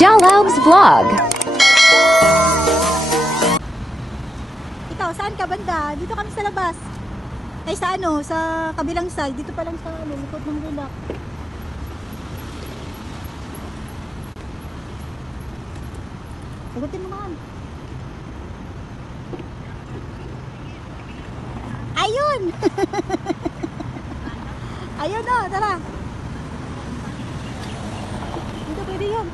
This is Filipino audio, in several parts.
Jalab's Vlog. Ikaw, saan ka banda? Dito kami sa labas. Ay sa ano, sa kabilang side. Dito pa lang sa ano, likod ng bulak. Sagutin mo man. Ayun! Ayun o, tara. Dito pwede yun.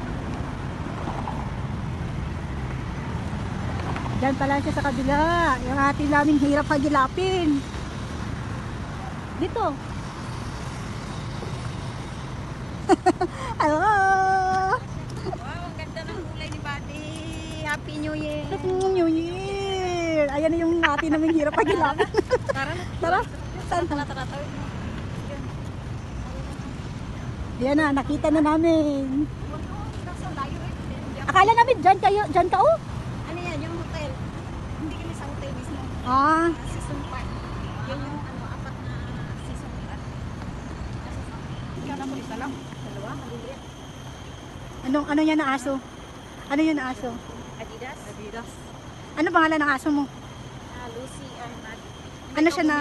Diyan pala siya sa kabila. Yung ating naming hirap hagilapin. Dito. Hello! Wow, ang ganda ng kulay ni Buddy. Happy New Year. Happy New Year! Ayan na yung ating naming hirap hagilapin. Tara na. Tara. Saan? Tara. Ayan na, nakita na namin. Akala namin dyan kayo, dyan ka oh. Ano yan, yung hotel. Hindi kami sa hotel mismo. Ah, Season Park. Yung apat na season park. Kaya po isa lang. Dalawa, maliliit. ano yan na aso? Ano yun na aso? Adidas. Ano pangalan ng aso mo? Lucy Ahmad. Ano siya na?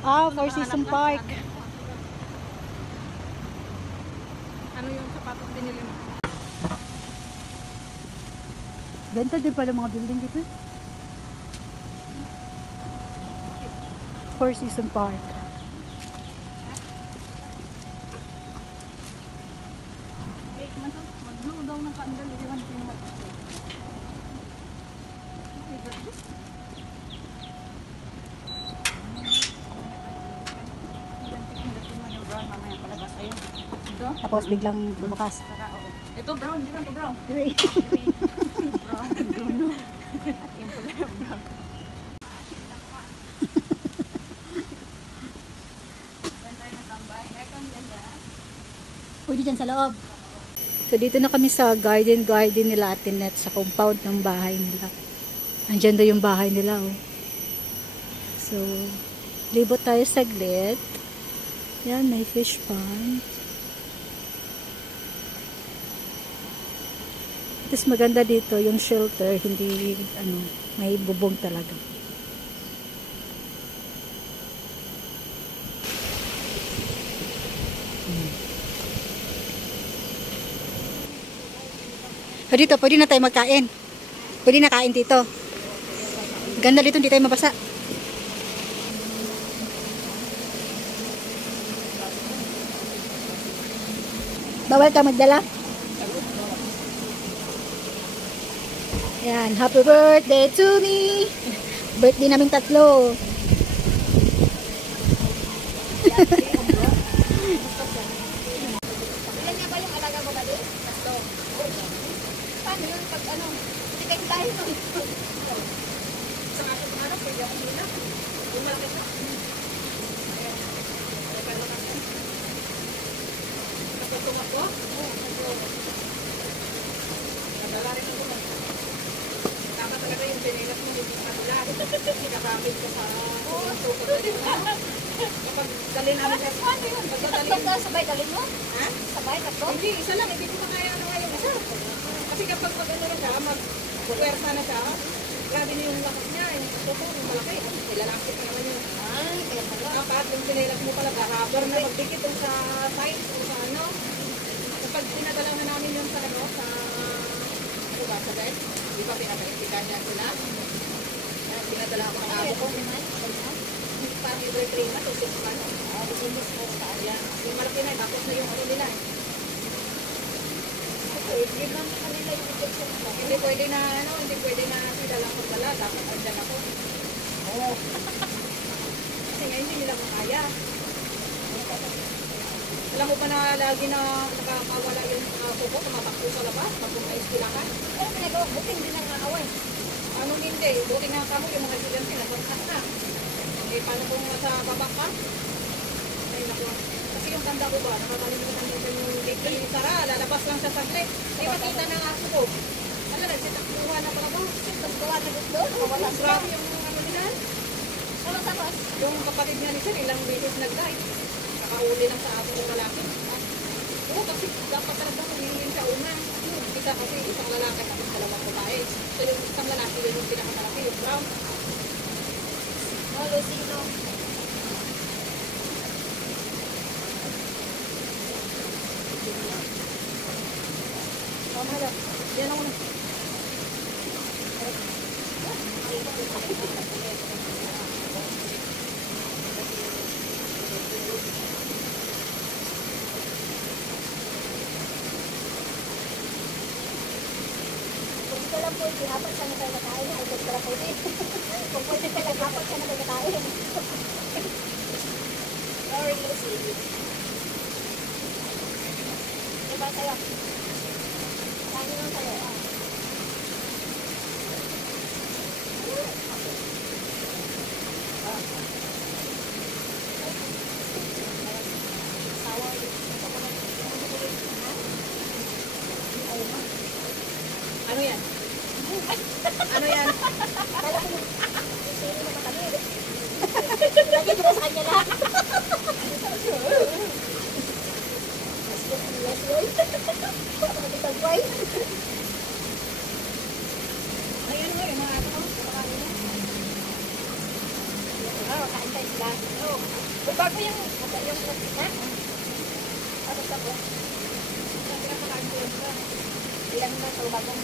Ah, Four Seasons Park. Ano yung sapatos binili mo? Ganda din pala mga building dito. Four Seasons Park. Mag-blow daw ng kandal. Iwan ko yung Tapos biglang bumukas. ito brown, hindi lang ito brown. Pwede dyan sa loob. So dito na kami sa garden nila Atinet, sa compound ng bahay nila. Andyan daw yung bahay nila oh. So libot tayo saglit. Yan, may fish pond. Tapos maganda dito yung shelter, hindi ano, may bubong talaga. So dito, pwede na tayo magkain. Pwede na kain dito. Ganda dito, hindi tayo mabasa. Bawal ka magdala? Yan, happy birthday to me. Birthday naming tatlo. Ilan nga ba yung alaga mo ba din? Tatlo. Paano yun pag ano? Hindi kayo dahil nun. Sa akin kung ano, pwede ako muna. Yung malaki na. Ayan. Nagpatong ako? Oo, nadala rin ako. Tama talaga yung pinilat mo yung kanila. Kinakabit ka sa suko. Kapag dali namin sa paano yun? Tatlo sabay dalhin mo? Ha? Sabay, tatlo? Hindi, isa lang. Hindi ko makaya ano nga yung isa. Kasi kapag ano na siya, mag-puwersa na siya, grabe na yung lakas niya. Yung suko, yung malaki. Ilalapit na naman yun. Ay, kaya pala. Dapat yung pinilat mo pala, haber na magdikit yung sa side o sa ano. Kapag pinadala na namin yun sa ano, sa sa guys, di ba pinapaistikan niya sila? Pinadala ako ng abo ko. Parang yung cream na, 2 6 months. Ayan. Yung malaki na, tapos na yung ano nila. Hindi lang kanila yung injection nila. Hindi pwede na, ano, hindi pwede na sila lang pagdala. Dapat andyan ako. Oo. Kasi nga hindi nila makaya. Alam mo ba na lagi na nakakawala yung aso ko, tumatakbo sa labas, magpapaistilakan? Pero pinagawa, buting din ang aaway. Anong hindi? Buting nga kamo yung mga estudyante, nagpagkas na. Eh, paano kung sa babak ka? Ay, naku. Kasi yung tanda ko ba, nakakalimutan minsan yung gate ni Sara, lalabas lang sa saglit. Hindi makita ng aso ko. Ano, nagsitakbuhan na talaga. Nagsitakbuhan na gusto. Nakawala grabe yung ano nila. Ano tapos? Yung kapatid niya ni Sir, ilang beses nag-dive. nakauli lang sa ating lalaki. Oo, kasi dapat talaga humingin sa una. Kita kasi isang lalaki tapos dalawang babae. So yung isang lalaki yun yung pinakamalaki, yung brown. Lucino. Mahal. Yan ako na. Kung ka lang po, dapat siya na kayo nakain. Ay, kung ka lang po din. Kung pwede ka lang, dapat siya na kayo nakain. Sorry, Lucy. Diba sa'yo? Kami lang sa'yo. Ano yan? Ano yan? Kala ko yung sili na matamid. Lagi ko sa kanya lang. Yes, boy. Baka magitagway. Ayan mo, yung mga ato ko. Kain tayo sila. Bago yung ha? Ano sa ko? Pinapakain ko yun ba? Ilan na ito bagong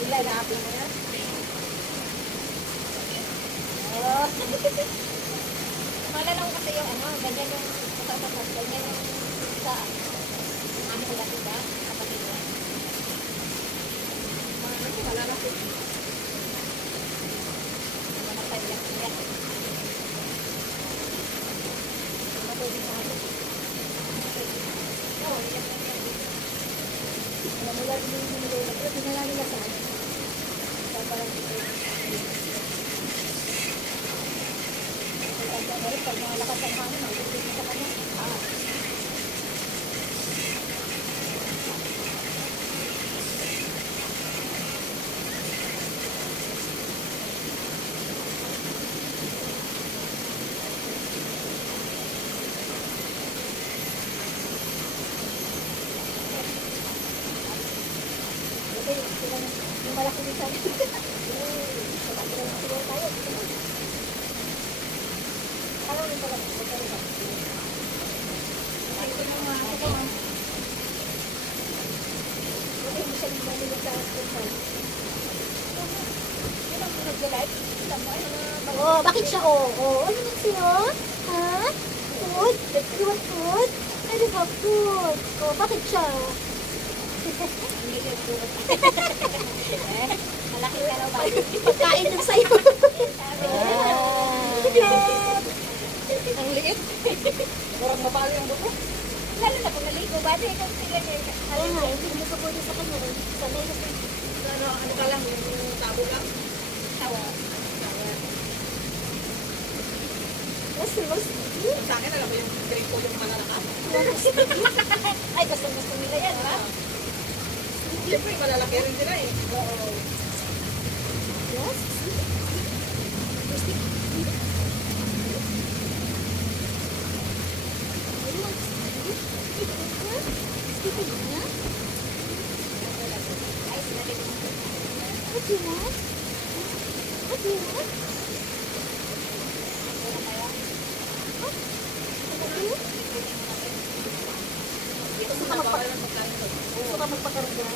ilan na api mo yan? Malalaw kasi yung ganyan yung ganyan yung sa ano nila diba? Kapatid niya. Wala na po. Namatay lang siya. Pag malakas ang hangin, magpipigil sa kanya. Yung malaki din sa'yo. Siguro tayo. Alam mo pala. Ito mo mga ako. Bakit mo siya nagmamilog sa hospital? Yan ang nag-live. Oh, bakit siya? Oh, ano naman siya? Ha? Food? You want food? Ano ba food? Oh, bakit siya? Malaki ka raw ba? Pagkain lang sa'yo. Ang liit. Murang mapali ang buto. Lalo na kung naligo ba? Kung sila niya. Alam nga, hindi mo sa pwede sa kanya. Sanay na siya. Ano ka lang, yung tabo lang. Tawa. Mas. Sa akin, alam mo yung drink ko yung malalakas. Ay, gusto nila yan, ha? Siyempre, malalaki rin sila eh. Oo. Yes? What do you want? What do you want? Gusto ka magpakarga?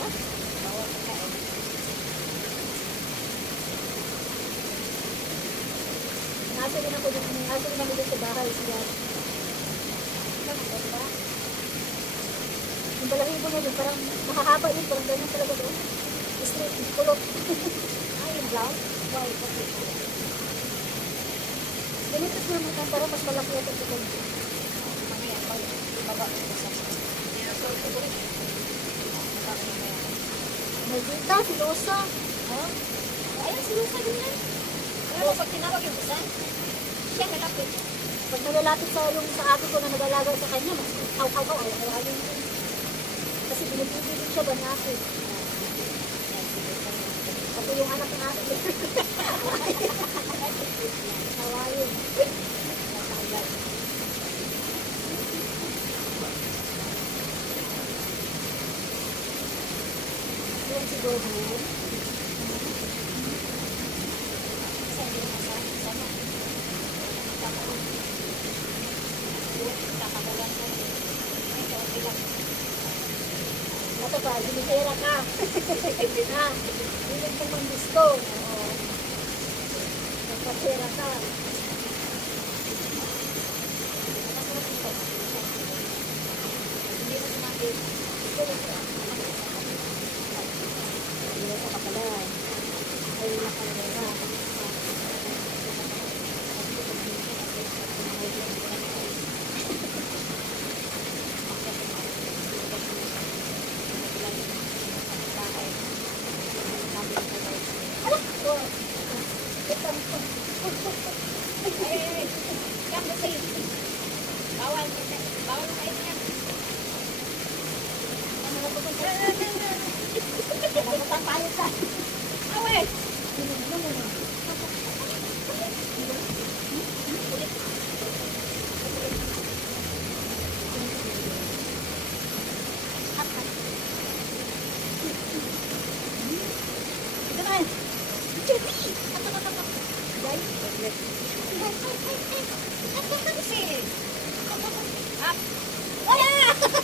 Nasa rin ako dito sa bahay siya. Yung balahibo niya dun, parang nakahaba yun, parang ganyan talaga doon. Straight, kulot. Yung brown? White, okay. Ganito siya mga parang mas malaki ito sa kanya. Mamaya, ibaba ito sa Nagita, silosa. Ayun, silosa din yan. Pero pag tinawag yung isa, siya nalapit. Pag nalalapit sa akin ko na nag-alaga sa kanya, mas kaw-kaw-kaw, ayaw yun. Kasi binibibigin siya ba natin? Pag Ito yung anak natin. Hawaii. Doon si Gogo. Ito ba, binitera ka. Ha? Hindi mo man gusto. Nagpatera ka. Hindi mo sinabi. Hindi mo sa pala. Ayun na pala.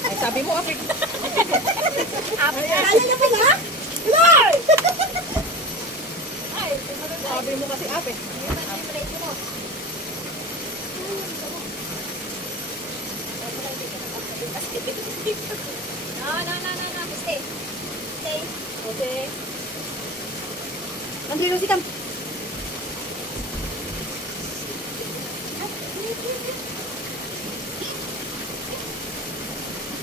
Ay, sabi mo, Afrik. Kaya niya pala? Sabi mo kasi, Afrik. No. Stay. Stay. Okay. Nandito si Kam.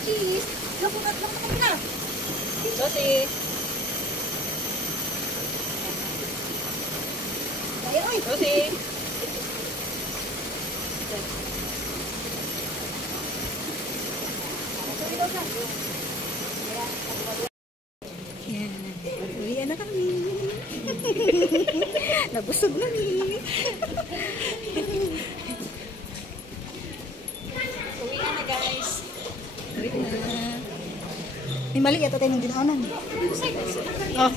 Cheese. Lapunat na. Josie. Ayan, oy. Josie. Yan. Uwian na kami. Nabusog na ni. Uwi na guys. May mali yata tayo ng dinaanan. Oh.